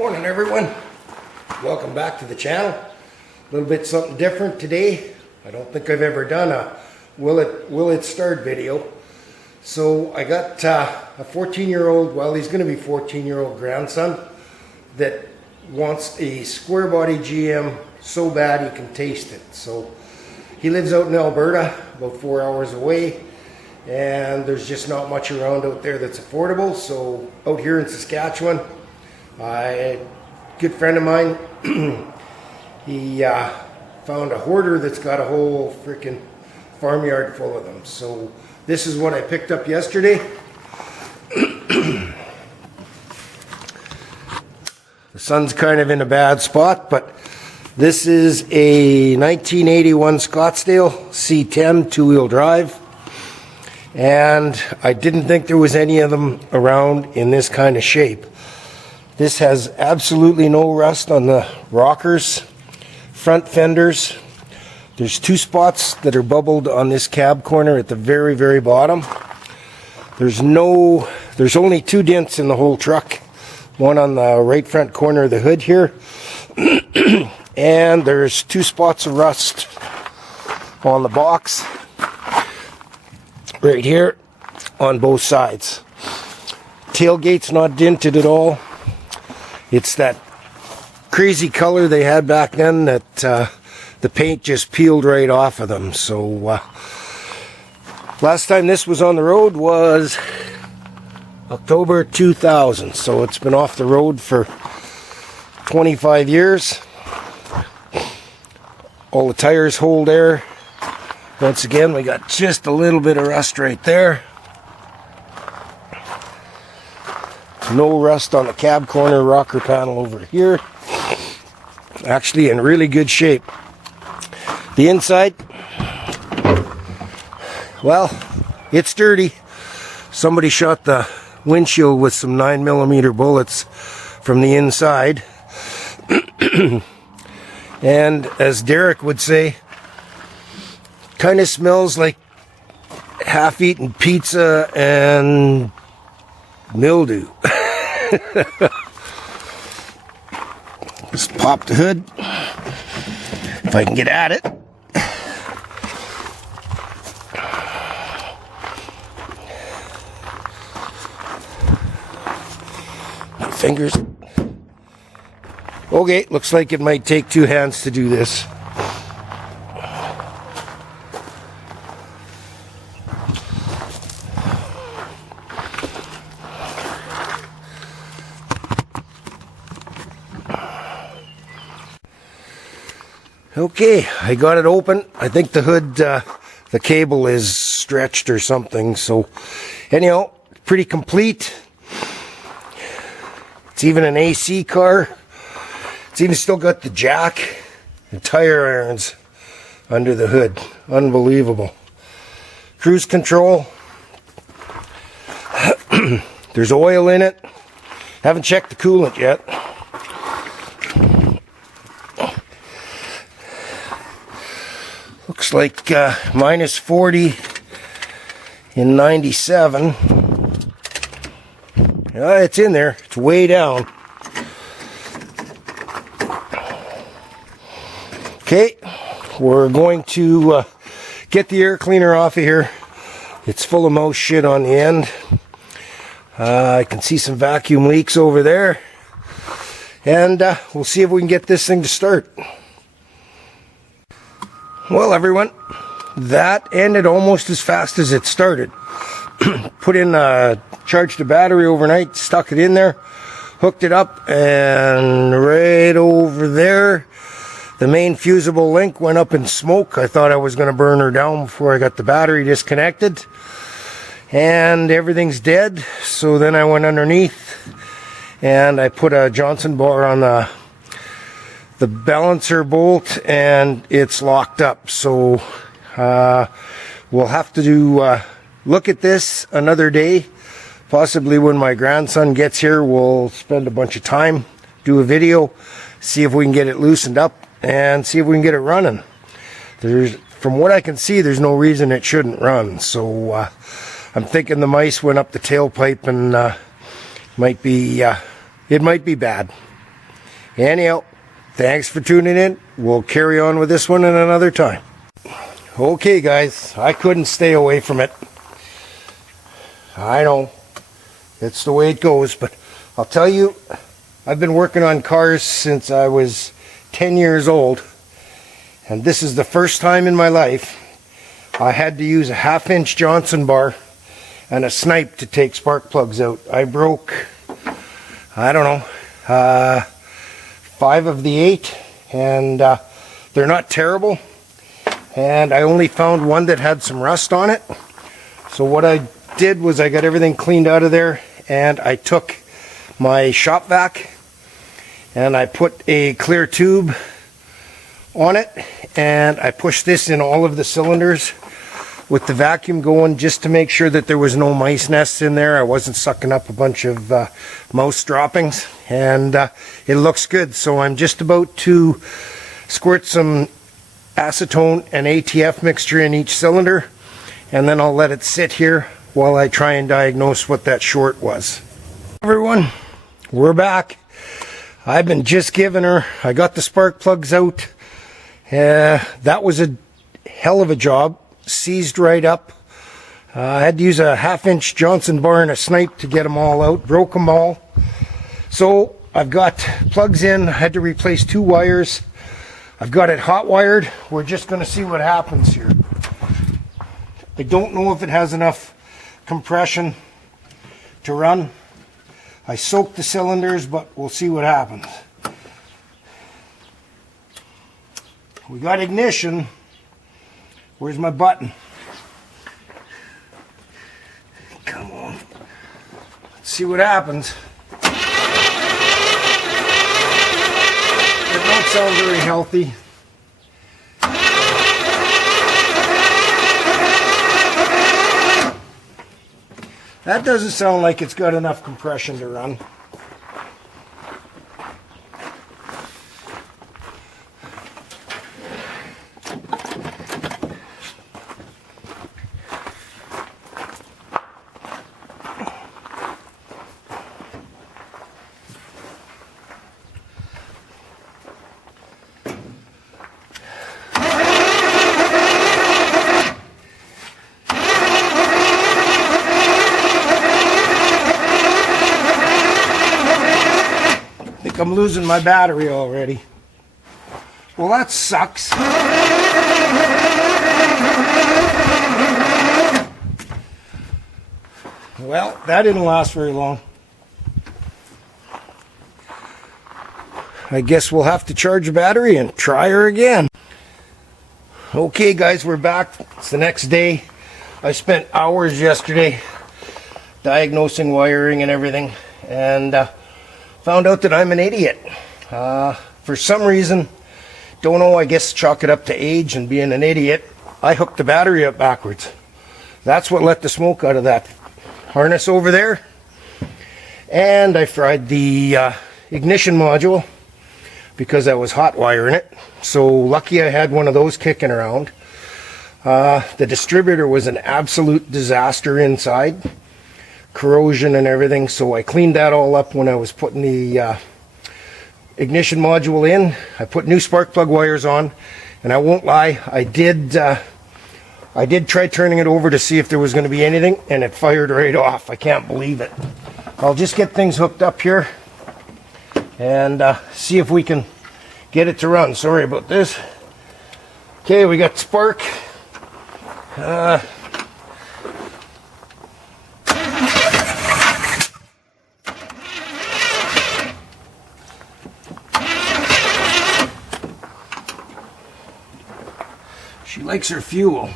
Morning everyone, welcome back to the channel. A little bit something different today. I don't think I've ever done a will it start video. So I got a 14-year-old, well he's going to be 14-year-old grandson that wants a square body GM so bad he can taste it. So he lives out in Alberta, about 4 hours away, and there's just not much around out there that's affordable. So out here in Saskatchewan, a good friend of mine, he found a hoarder that's got a whole freaking farmyard full of them. So this is what I picked up yesterday. The sun's kind of in a bad spot, but this is a 1981 Scottsdale C10 two-wheel drive, and I didn't think there was any of them around in this kind of shape. This has absolutely no rust on the rockers, front fenders. There's two spots that are bubbled on this cab corner at the very, very bottom. There's only two dents in the whole truck. One on the right front corner of the hood here. And there's two spots of rust on the box right here on both sides. Tailgate's not dented at all. It's that crazy color they had back then that the paint just peeled right off of them. So last time this was on the road was October 2000. So it's been off the road for 25 years. All the tires hold air. Once again, we got just a little bit of rust right there. No rust on the cab corner rocker panel over here. Actually in really good shape. The inside, well, it's dirty. Somebody shot the windshield with some 9mm bullets from the inside. And as Derek would say, kind of smells like half-eaten pizza and mildew. Just pop the hood if I can get at it. My fingers. Okay, looks like it might take two hands to do this. Okay, I got it open. I think the hood, the cable is stretched or something. So anyhow, pretty complete. It's even an AC car. It's even still got the jack and tire irons under the hood. Unbelievable. Cruise control. There's oil in it. Haven't checked the coolant yet. Looks like minus 40 in 97. It's in there. It's way down. Okay, we're going to get the air cleaner off of here. It's full of mouse shit on the end. I can see some vacuum leaks over there. And we'll see if we can get this thing to start. Well, that ended almost as fast as it started. Put in, charged the battery overnight, stuck it in there, hooked it up, and right over there, the main fusible link went up in smoke. I thought I was going to burn her down before I got the battery disconnected. And everything's dead. So then I went underneath and I put a Johnson bar on the balancer bolt, and it's locked up. So we'll have to look at this another day. Possibly when my grandson gets here, we'll spend a bunch of time, do a video, see if we can get it loosened up and see if we can get it running. From what I can see, there's no reason it shouldn't run. So I'm thinking the mice went up the tailpipe and it might be bad. Anyhow, thanks for tuning in. We'll carry on with this one in another time. Okay, guys, I couldn't stay away from it. I know, it's the way it goes, but I'll tell you, I've been working on cars since I was 10 years old, and this is the first time in my life I had to use a 1/2-inch Johnson bar and a snipe to take spark plugs out. I broke, I don't know, 5 of the 8, and they're not terrible, and I only found one that had some rust on it. So what I did was I got everything cleaned out of there, and I took my shop vac and I put a clear tube on it, and I pushed this in all of the cylinders with the vacuum going, just to make sure that there was no mice nests in there. I wasn't sucking up a bunch of mouse droppings, and it looks good. So I'm just about to squirt some acetone and ATF mixture in each cylinder, and then I'll let it sit here while I try and diagnose what that short was. Everyone, we're back. I've been just giving her. I got the spark plugs out. That was a hell of a job. Seized right up. I had to use a 1/2-inch Johnson bar and a snipe to get them all out. Broke them all. So I've got plugs in. I had to replace 2 wires. I've got it hot wired. We're just going to see what happens here. I don't know if it has enough compression to run. I soaked the cylinders, but we'll see what happens. We got ignition. Where's my button? Come on. Let's see what happens. It don't sound very healthy. That doesn't sound like it's got enough compression to run. I'm losing my battery already. Well, that sucks. Well, that didn't last very long. I guess we'll have to charge the battery and try her again. Okay, guys, we're back. It's the next day. I spent hours yesterday diagnosing wiring and everything, and found out that I'm an idiot. For some reason, don't know, I guess chalk it up to age and being an idiot, I hooked the battery up backwards. That's what let the smoke out of that harness over there. And I fried the ignition module because I was hot wiring it. So lucky I had one of those kicking around. The distributor was an absolute disaster inside. Corrosion and everything, so I cleaned that all up when I was putting the ignition module in. I put new spark plug wires on, and I won't lie, I did try turning it over to see if there was going to be anything, and it fired right off. I can't believe it. I'll just get things hooked up here and see if we can get it to run. Sorry about this. Okay, we got spark. She likes her fuel.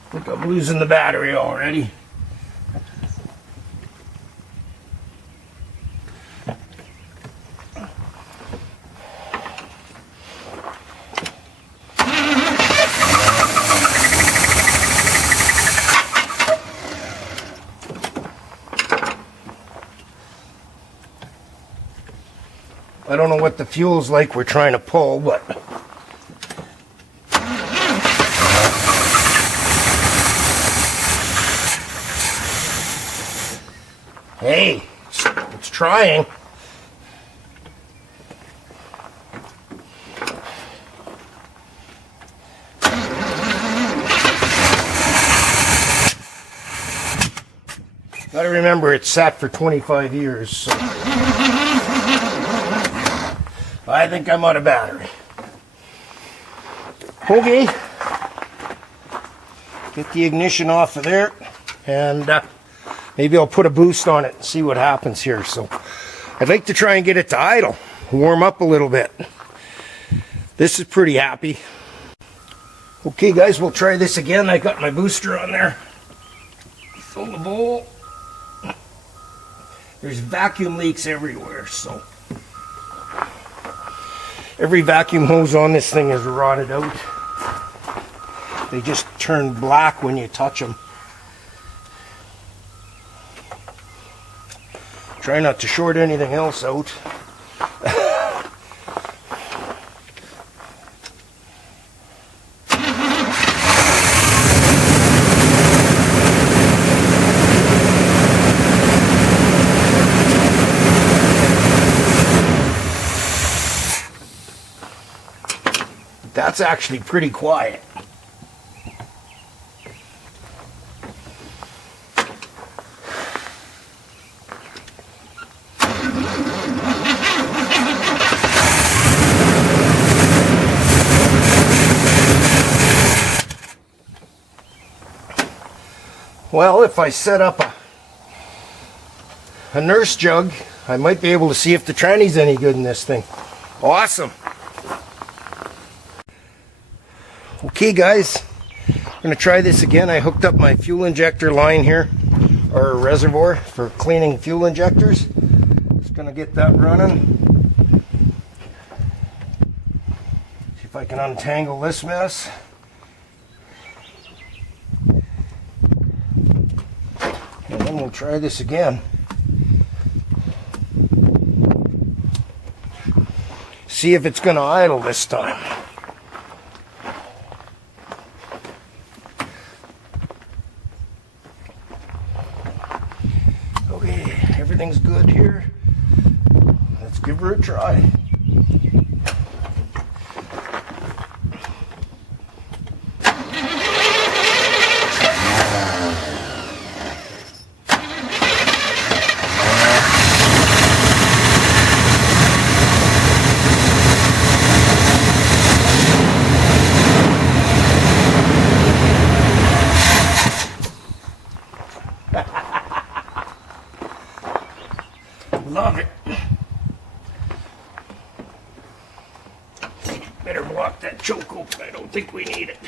I think I'm losing the battery already. I don't know what the fuel's like we're trying to pull, but hey, it's trying. Gotta remember it's sat for 25 years, so I think I'm out of battery. Okay, get the ignition off of there, and maybe I'll put a boost on it and see what happens here. So I'd like to try and get it to idle, warm up a little bit. This is pretty happy. Okay guys, we'll try this again. I got my booster on there. Fill the bowl. There's vacuum leaks everywhere, so every vacuum hose on this thing is rotted out. They just turn black when you touch them. Try not to short anything else out. That's actually pretty quiet. Well, if I set up a nurse jug, I might be able to see if the tranny's any good in this thing. Awesome. Okay guys, I'm going to try this again. I hooked up my fuel injector line here, or reservoir for cleaning fuel injectors. Just going to get that running. See if I can untangle this mess. And then we'll try this again. See if it's going to idle this time. Everything's good here. Let's give her a try. Love it. Better block that choke open. I don't think we need it.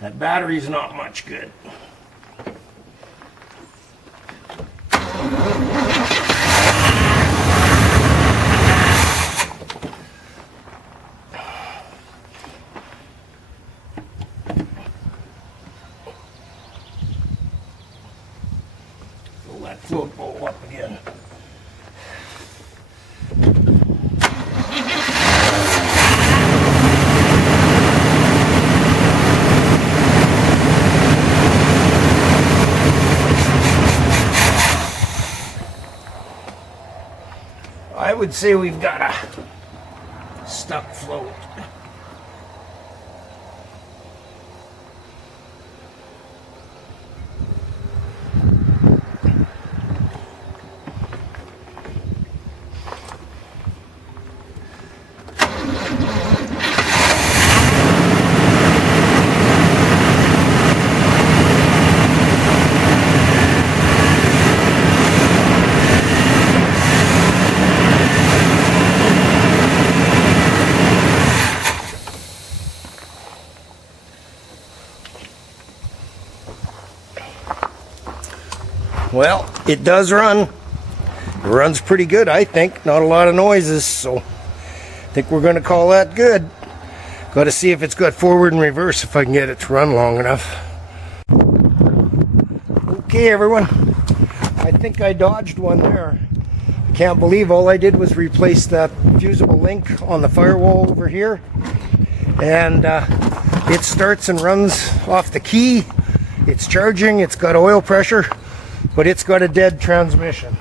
That battery's not much good. That float bowl up again. I would say we've got a stuck float. Well, it does run. It runs pretty good, I think. Not a lot of noises, so think we're going to call that good. Got to see if it's got forward and reverse if I can get it to run long enough. Okay, everyone. I think I dodged one there. I can't believe all I did was replace that fusible link on the firewall over here. And it starts and runs off the key. It's charging, it's got oil pressure, but it's got a dead transmission.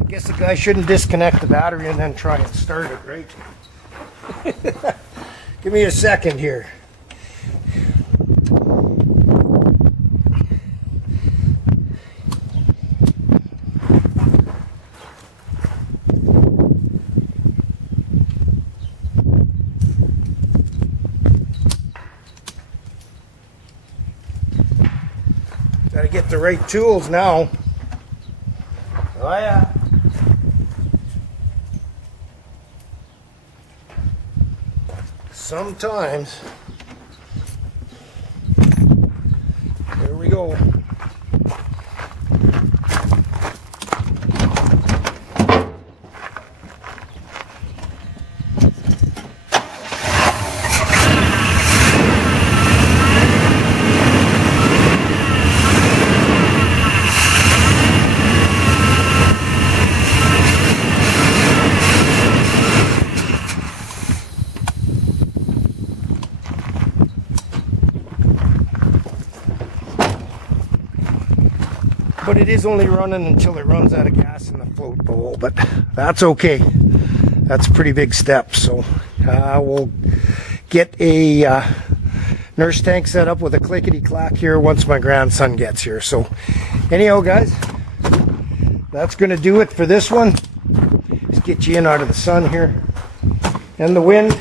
I guess the guy shouldn't disconnect the battery and then try and start it, right? Give me a second here. Gotta get the right tools now. Oh yeah. Sometimes. There we go. But it is only running until it runs out of gas in the float bowl, but that's okay. That's a pretty big step. So we'll get a nurse tank set up with a clickety-clack here once my grandson gets here. So anyhow, guys, that's going to do it for this one. Just get you in out of the sun here and the wind.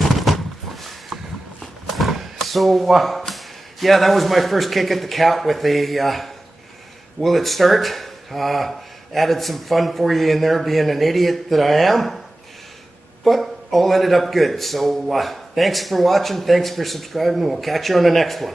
So yeah, that was my first kick at the cat with a will it start? Added some fun for you in there, being an idiot that I am. But all ended up good. So thanks for watching. Thanks for subscribing. We'll catch you on the next one.